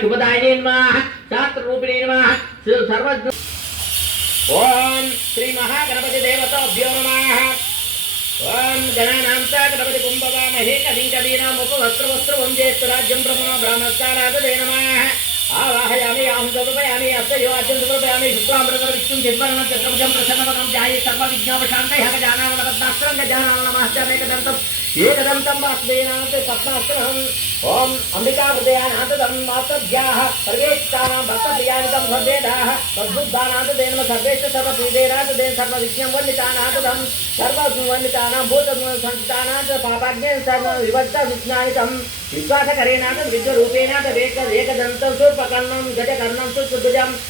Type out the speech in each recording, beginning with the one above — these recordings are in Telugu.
शुभदायिने नमः शास्त्ररूपिणे नमः सर्वज्ञ ॐ श्रीमहागणपतिदेवताभ्यो नमः। ॐ गणानां च गणपतिपुं भवामहे कविं कवीनामुपवस्त्रवस्त्रवञ्जेश्वराज्यं ब्रह्मणो ब्रह्मस्काराददे नमः। आवाहयामि यां समर्पयामि अस्तयोज्यं समर्पयामि शुक्लामृतविष्णुं चिन्मरणं चक्रभुजं प्रसन्नवनं ध्याये सर्वविज्ञापशान्तयः गजानां नमस्तास्त्रं गजानां नमश्च मेकदन्तम्। एकदन्तं वासुदेनाथ सप्ताश्रहम् ॐ अम्बिकाहृदयानाथदं वासव्याः सर्वेष्टानां भक्तप्रियानितं सर्वेदाः तद्बुद्धानाथदेन सर्वेश्च सर्वपीडेनाथदेन सर्वविज्ञं वन्दितानाथदं सर्वसुवन्दितानां भूतसंस्थितानाथ पापाज्ञेन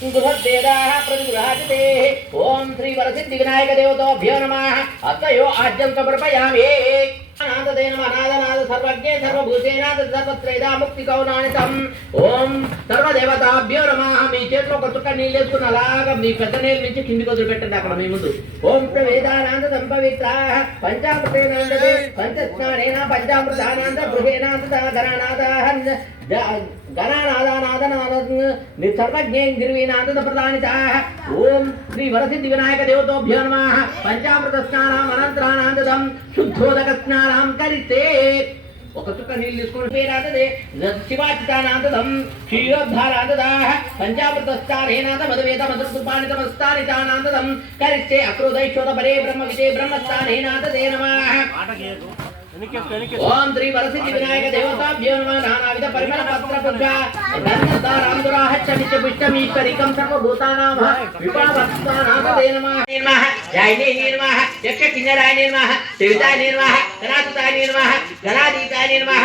దత్తాః గృహద్వేదాः प्रतिगृहाचिते ఓం శ్రీ వరసిద్ధి వినాయక దేవతాభ్యో నమః అత్తయో ఆద్యం సమర్పయామి నాథదే నమ నాదనాథ సర్వజ్ఞే సర్వభూషేనాథ సర్వత్రైదా ముక్తి కౌనానితం ఓం సర్వదేవతాభ్యో నమః మీ చేతిలో ఒక చుక్క నీళ్ళు వేసుకుని అలాగా మీ పెద్ద నీళ్ళు నుంచి కిందికి వదిలిపెట్టండి అక్కడ మీ ముందు ఓం వేదానాథ సంపవిత్ర పంచామృతేనాథ పంచస్నానేన పంచామృతానాథ గృహేనాథ గణనాథ గణనాథానాథనాథ సర్వజ్ఞే ప్రధానిత ఓం శ్రీ వరసిద్ధి వినాయక దేవతోభ్యో నమ పంచామృత స్నానం అనంతరానందం శుద్ధోదక స్నానం కరితే ఒక చుక్క నీళ్ళు తీసుకుని పేరాదదే శివాచితానాదం క్షీరోద్ధారాదదాహ పంచామృత స్థానేనాద మధువేద మధుర్పానిత మస్తానితానాదం కరిస్తే అక్రోధైశోద పరే బ్రహ్మ విజయ బ్రహ్మస్థానేనాదే నమః ఓం శ్రీ వరసిద్ధి వినాయక దేవతాభ్యో నమ నానావిధ పరిమళ పత్ర పుష్ప గంధదారాంధురాహ చమిత పుష్టమీశ్వరికం సర్వభూతానామ విపావత్తానామదే నమః నమః జాయినే నమః యక్ష కిన్నరాయ నమః దేవతాయ నమః గణాధితాయ నమః గణాధీతాయ నమః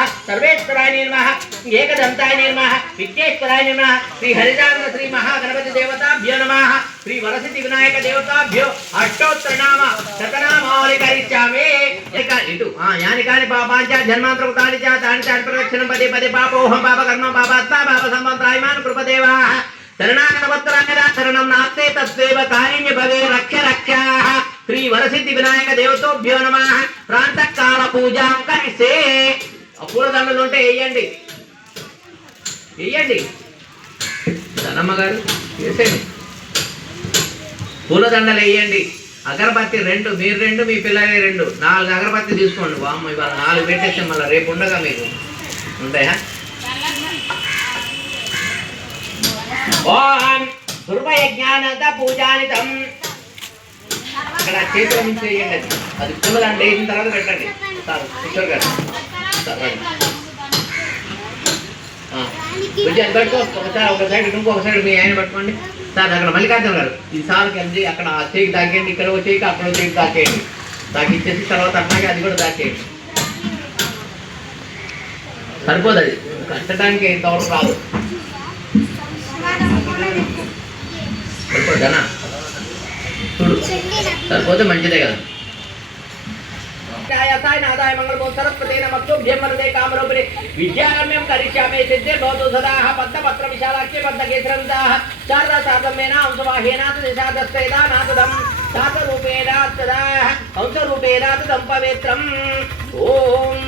सर्वेश्वराय निर्मः एकदंताय निर्मः विघ्नेश्वराय निर्मः श्री हरिदास श्री महागणपति देवताभ्यो नमः। श्री वरसिद्धि विनायक देवताभ्यो अष्टोत्तर नाम शतनामावलिकरिष्यामि। एक इतु हाँ यानि कानि पापानि च जन्मान्तर उतानि च, तानि च प्रदक्षिणं पदे पदे पापोऽहं पापकर्म पापात्मा पापसम्बन्धायमान् कृपदेवाः। शरणागतवत्तराङ्गदा शरणं नास्ते तद्देव कारिण्य भवे रक्ष रक्षाः श्री वरसिद्धि विनायक देवतोभ्यो नमः। प्रातः काल पूजां करिसे ఆ పూలదండలు ఉంటే వేయండి. వేయండి. ధనమ్మ గారు వేసేయండి. పూలదండలు వేయండి. అగరబత్తి రెండు మీరు రెండు మీ పిల్లలే రెండు. నాలుగు అగరబత్తి తీసుకోండి బామ్మ ఇవాళ నాలుగు పెట్టేస్తే మళ్ళీ రేపు ఉండగా మీకు. ఉంటాయా? ఓం దుర్వయజ్ఞానంత పూజానితం. అక్కడ చేతిలో నుంచి వేయండి అది. పూలదండ వేసిన తర్వాత పెట్టండి. సార్ కిషోర్ గారు. కొంచెం అది పట్టుకో. ఒక సైడ్ ఇంకొక సైడ్ మీ ఆయన పట్టుకోండి. సార్ అక్కడ మల్లికార్జున గారు ఈ సార్కి వెళ్ళి అక్కడ ఆ చేయికి తాకేయండి ఇక్కడ ఒక చేయికి అక్కడ ఒక చేయికి తాకేయండి. తాకిచ్చేసి తర్వాత అట్లాగే అది కూడా తాకేయండి. సరిపోదు అది. కట్టడానికి ఇంతవరకు రాదు. సరిపోద్దనా చూడు. సరిపోతే మంచిదే కదా. ాయ నాదాయ మంగళమో సరస్వతే నమస్తు కామరూపిణి విద్యారమ్యం కరిష్యామే సిద్ధే భవతు సదాః పద్మపత్ర విశాలాఖ్య పద్మకేసరంతాః శారదా శారదమేన అంశవాహేనాథ నిషాదస్తేదా నాథదం శాతరూపేణాత్తదాః అంశరూపేణాతదం పవిత్రం ఓం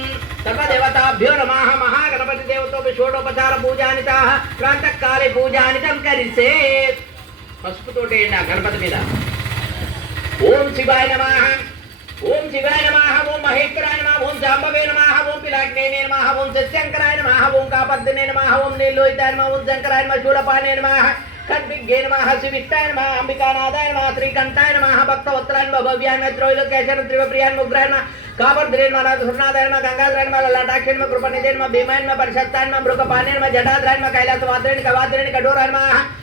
సర్వదేవతాభ్యో నమః మహాగణపతి దేవతో షోడోపచార పూజానితాః ప్రాతకాలే పూజానితం కరిసే పసుపుతోటే గణపతి మీద ఓం శివాయ నమః ओम शिवाय नमः, ओम महेश्वराय नमः, ओम जांबवे नमः, ओम पिलाग्ने नमः, ओम सत्यंकराय नमः, ओम कापद्ने नमः, ओम नीलोहिताय नमः, ओम शंकराय नमः, शूलपाणे नमः खड्गे नमः शिविष्टाय नमः अंबिकानादाय नमः श्रीकंठाय नमः भक्तवत्राय नमः, भव्याय नमः, त्रैलोक्याश्वर, त्रिवप्रियाय नमः, उग्राय नमः कावर्धरे नमः सुरनादाय नमः, गंगाधराय नमः ललाटाक्षे नमः कृपणिधे नमः, भीमाय नमः परिषत्ताय नमः, मृगपाणे नमः जटाधराय नमः कैलासवात्रे नमः कवात्रे नमः कठोराय नमः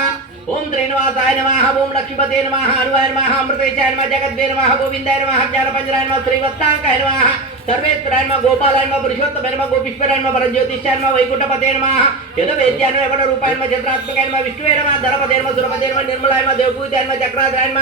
ఓం త్రైనవాసాయ నమః ఓం లక్ష్మీపతే నమః హనుమాయ నమః అమృతేజాయ నమః జగద్వే నమః గోవిందాయ నమః జ్ఞానపంజరాయ నమః శ్రీవత్తాంకాయ నమః సర్వేశ్వరాయ నమ గోపాలాయ నమ పురుషోత్తమ నమ గోపీశ్వరాయ నమ పరజ్యోతిష్యాయ నమ వైకుంఠపతే నమ యదవేద్యాయ నమ యవన రూపాయ నమ చంద్రాత్మకాయ నమ విష్ణువే నమ ధనపదే నమ సురపదే నమ నిర్మలాయ నమ దేవభూతాయ నమ చక్రాధాయ నమ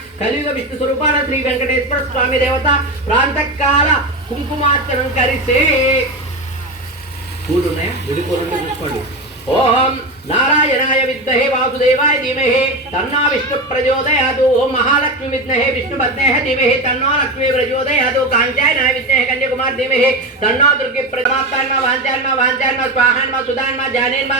విక్రాయ నమ పరస్పరాయ పరిశుద్ధారాయ నమ విశ్వాత్మికాయ నమ కలిగ హరి కస్తూర్తిరకోద్వాలాయ నమ పద్మావతి సమేతశ్చాహ వెంకటేశ్వర స్వామి దేవతాభ్యం లక్ష్మీ సమేత శ్రీనివాస దేవతాభ్యం అలియన్మ సమేత బాలాజీ దేవతాభ్యం నమ కలియుగ విష్ణు స్వరూపాన శ్రీ వెంకటేశ్వర స్వామి దేవత ప్రాంతకాల కుంకుమార్చనం కరిసే పూలు ఉన్నాయా గుడి పూలు ఉంటే చూసుకోండి ఓం నారాయణాయ విద్మహే వాసుదేవాయ ధీమహి తన్నా విష్ణు ప్రచోదయాదు ఓం మహాలక్ష్మి విద్మహే విష్ణు పద్మేహ ధీమహి తన్నో లక్ష్మీ ప్రచోదయాదు కాంచాయనాయ విద్మహే కన్యాకుమార్ ధీమహి తన్నో దుర్గి ప్రమాప్తాన్మ వాంచాన్మ వాంచాన్మ స్వాహాన్మ సుధాన్మ జానేన్మ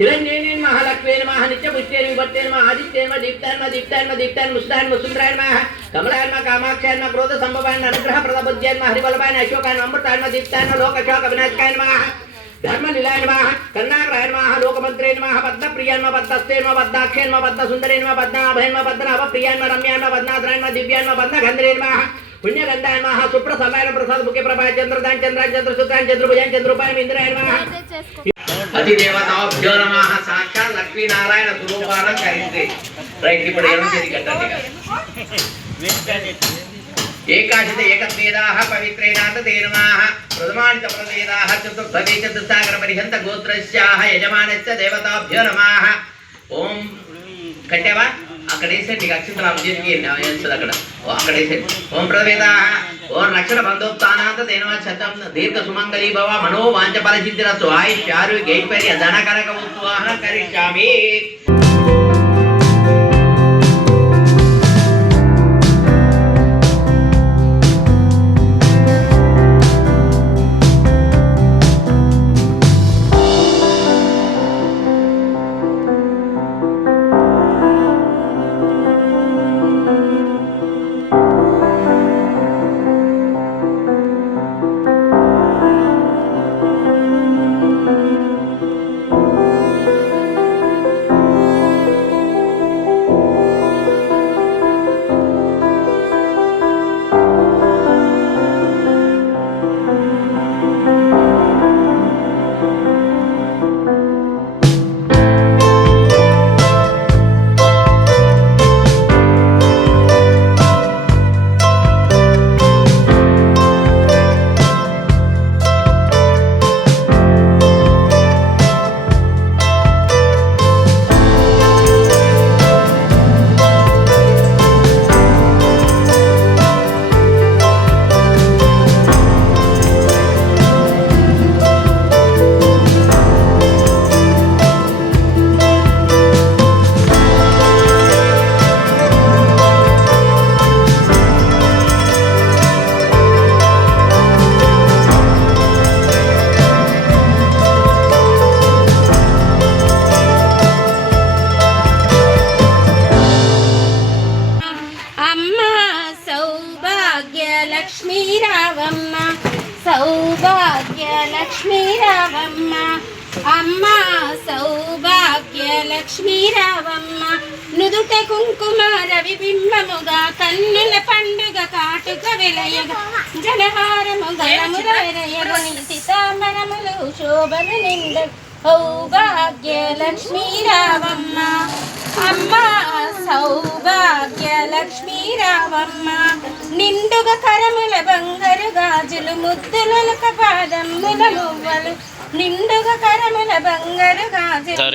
హిరణ్యేన్ మహాలక్ష్మీ నమః నిత్యపుష్టే విభర్తే నమ ఆదిత్యే నమః దీప్తాన్మ దీప్తాన్మ దీప్తాన్ ముసుదాన్ ముసుంద్రాయ నమః కమలాన్మ కామాక్షాన్మ క్రోధ సంభవాన్ అనుగ్రహ ప్రదబుద్ధ్యాన్మ హరిబలవాన్ అశోకాన్ అమృతాన్మ దీప్తాన్మ లోకశోక వినాశకాయ నమః ధర్మనిలాయ నమః కర్ణాకరాయ నమః లోకమంత్రే నమః పద్మప్రియాన్మ పద్మస్తేన్మ పద్మాక్షేన్మ పద్మసుందరేన్మ పద్మనాభేన్మ పద్మనాభ ప్రియాన్మ రమ్యాన్మ పద్మాద్రాన్మ దివ్యాన్మ పద్మగంధరే నమః పుణ్యగంధాయ మహా సుప్రసమాయన ప్రసాద్ ముఖ్య ప్రభా చంద్రదాన్ చంద్రాన్ చంద్రశుద్రాన్ చంద్రభుజాన్ చంద్రూపాయ ఇంద్రాయ నమః అతిదేవతాభ్యో నమ. సాక్షాత్ లక్ష్మీనారాయణ స్వరూపానం కరింది రైట్ ఇప్పుడు ఏం చేసి కట్టండి. ఏకాశిత ఏకత్వేదాః పవిత్రేణాత తే నమః ప్రథమానిత ప్రదేదాః చతుర్థే చతుస్సాగర పరిహంత గోత్రస్యాః యజమానస్య దేవతాభ్యో నమః. ఓం. కట్టావా? అక్కడ వేసేయండి నీకు అక్షింతలు అభిజేతికి వేస్తుంది అక్కడ? ఓ అక్కడ వేసేయండి ఓం ప్రవేద. ఓం రక్షణ బంధోత్తానాంత తేనవ శతం దీర్ఘ సుమంగళీ భవ మనో వాంచ ఫలసిద్ధిరస్తు ఆయుష్ ఆరోగ్య ఐశ్వర్య ధనకనక ఉత్వాహన కరిష్యామి. సౌభాగ్య లక్ష్మీ రావమ్మ సౌభాగ్య లక్ష్మీ రావమ్మ అమ్మ సౌభాగ్య లక్ష్మీ రావమ్మ నుదుట కుంకుమ రవి బింబముగా కన్నుల పండుగ కాటుక వెలయగా జలహారము గలమురయగ నీతి తామరములు శోభను నింద సౌభాగ్య లక్ష్మీ రావమ్మ అమ్మ సౌభాగ్య లక్ష్మీ రావమ్మ. నిండుగా కరముల బంగారు గాజులు ముద్దులొలక పాదముల మువ్వలు నిండుగా కరముల బంగారు గాజులు.